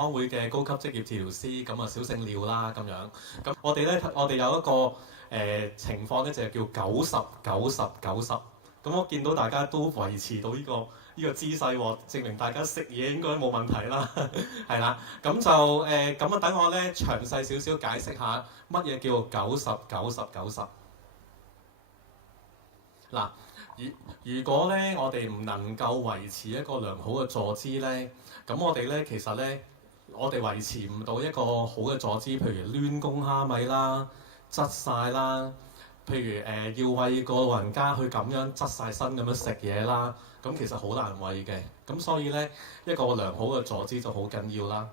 康會嘅高級職業治療師，咁啊小姓廖啦咁樣。咁我哋有一個情況咧，就係叫90-90-90。咁我見到大家都維持到呢個姿勢喎，證明大家食嘢應該冇問題啦，係啦。咁就咁啊，等我咧詳細少少解釋下乜嘢叫90-90-90。嗱，如果咧我哋唔能夠維持一個良好嘅坐姿咧，咁我哋咧其實咧我哋維持唔到一個好嘅坐姿，譬如攣弓蝦米啦、側晒啦。譬如要餵個老人家去咁樣側晒身咁樣食嘢啦，咁其實好難餵嘅。咁所以咧一個良好嘅坐姿就好緊要啦。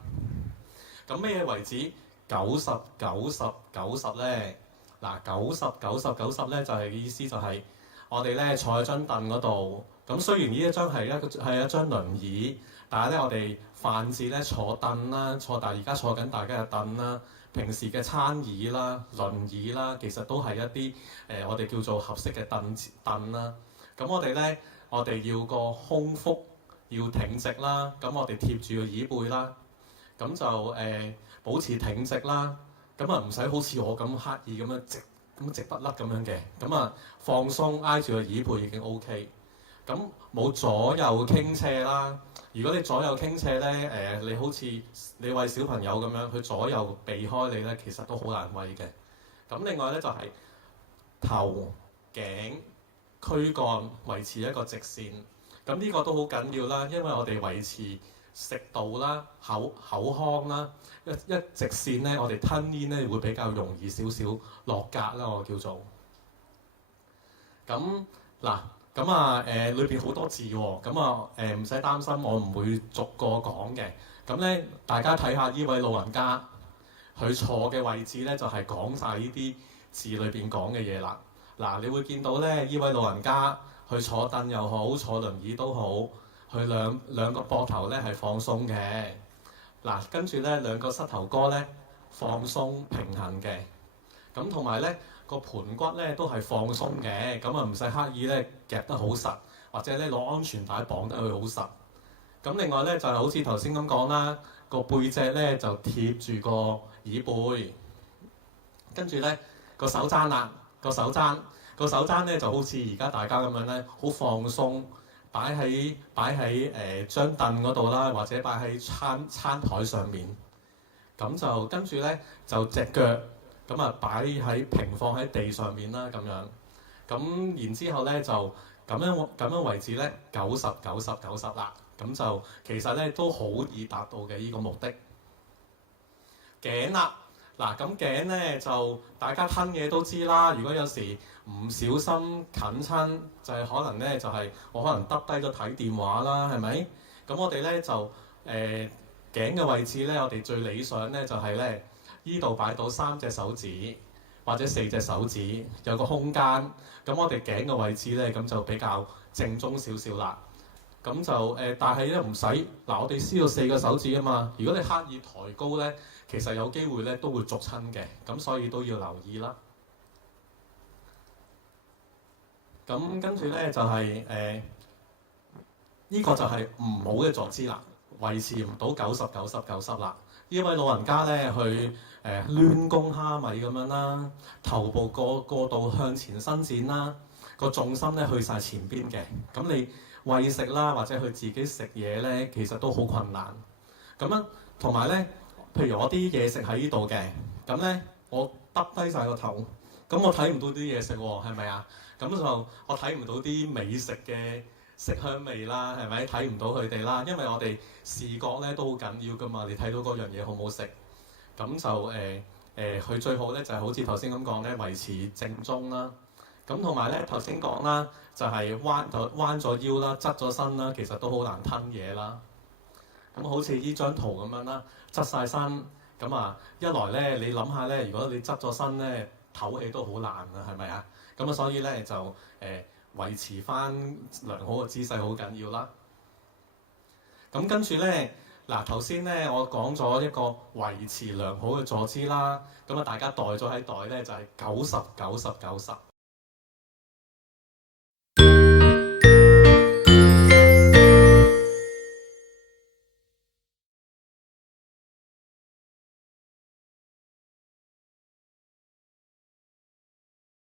咁咩為止90-90-90咧？嗱，90-90-90咧就係意思就係我哋咧坐喺張凳嗰度。咁雖然呢一張係一張輪椅，但係咧我哋泛指咧坐凳啦，但係而家坐緊大家嘅凳啦。平時嘅餐椅啦、輪椅啦，其實都係一啲我哋叫做合適嘅凳啦。咁我哋要個胸腹要挺直啦，咁我哋貼住個椅背啦，咁就保持挺直啦。咁啊唔使好似我咁刻意咁樣直不甩咁樣嘅，咁啊放鬆挨住個椅背已經 OK。咁冇左右傾斜啦。如果你左右傾斜咧，你好似你餵小朋友咁樣，佢左右避開你咧，其實都好難餵嘅。咁另外咧就係頭頸軀幹維持一個直線。咁呢個都好緊要啦，因為我哋維持食道啦、口腔啦，一直線咧，我哋吞咽咧會比較容易少少落格啦，我叫做。咁嗱。咁啊裏邊好多字喎，咁啊唔使擔心，我唔會逐個講嘅。咁咧大家睇下呢位老人家，佢坐嘅位置咧就係講晒呢啲字裏邊講嘅嘢啦。嗱，你會見到咧呢位老人家，佢坐凳又好，坐輪椅都好，佢兩個膊頭咧係放鬆嘅。嗱，跟住咧兩個膝頭哥咧放鬆平衡嘅。咁同埋咧個盤骨咧都係放鬆嘅，咁啊唔使刻意咧夾得好實，或者咧攞安全帶綁得佢好實。咁另外咧就係好似頭先咁講啦，個背脊咧就貼住個椅背，跟住咧個手踭啦，個手踭咧就好似而家大家咁樣咧，好放鬆，擺喺張凳嗰度啦，或者擺喺餐台上面。咁就跟住咧就隻腳。咁啊，平放喺地上面啦，咁樣。咁然之後咧，就咁樣為止咧，90-90-90啦。咁就其實咧都好易達到嘅呢個目的。頸啦，嗱咁頸咧就大家吞嘢都知啦。如果有時唔小心近親，就係可能咧就係我可能耷低咗睇電話啦，係咪？咁我哋咧就頸嘅位置咧，我哋最理想咧就係咧。呢度擺到3隻手指或者4隻手指，有個空間。咁我哋頸嘅位置咧，咁就比較正宗少少啦。咁就但係咧唔使嗱，我哋需要4個手指啊嘛。如果你刻意抬高咧，其實有機會咧都會逐親嘅。咁所以都要留意啦。咁跟住咧就係呢個就係唔好嘅坐姿啦，維持唔到90-90-90啦。呢位老人家咧，去攣弓蝦米咁樣啦，頭部過度向前伸展啦，個重心咧去晒前邊嘅。咁你餵食啦，或者佢自己食嘢咧，其實都好困難。咁樣同埋咧，譬如我啲嘢食喺呢度嘅，咁咧我耷低晒個頭，咁我睇唔到啲嘢食喎，係咪啊？咁就我睇唔到啲美食嘅色香味啦，係咪睇唔到佢哋啦？因為我哋視覺咧都好緊要噶嘛，你睇到嗰樣嘢好唔好食？咁就佢最好咧就係好似頭先咁講咧，維持正宗啦。咁同埋咧頭先講啦，就係彎咗腰啦，側咗身啦，其實都好難吞嘢啦。咁好似呢張圖咁樣啦，側晒身，咁啊一來咧你諗下咧，如果你側咗身咧，唞氣都好難啊，係咪啊？咁啊所以咧就維持翻良好嘅姿勢好緊要啦。咁跟住咧，嗱頭先咧我講咗一個維持良好嘅坐姿啦。咁啊大家袋咗喺袋咧就係90-90-90。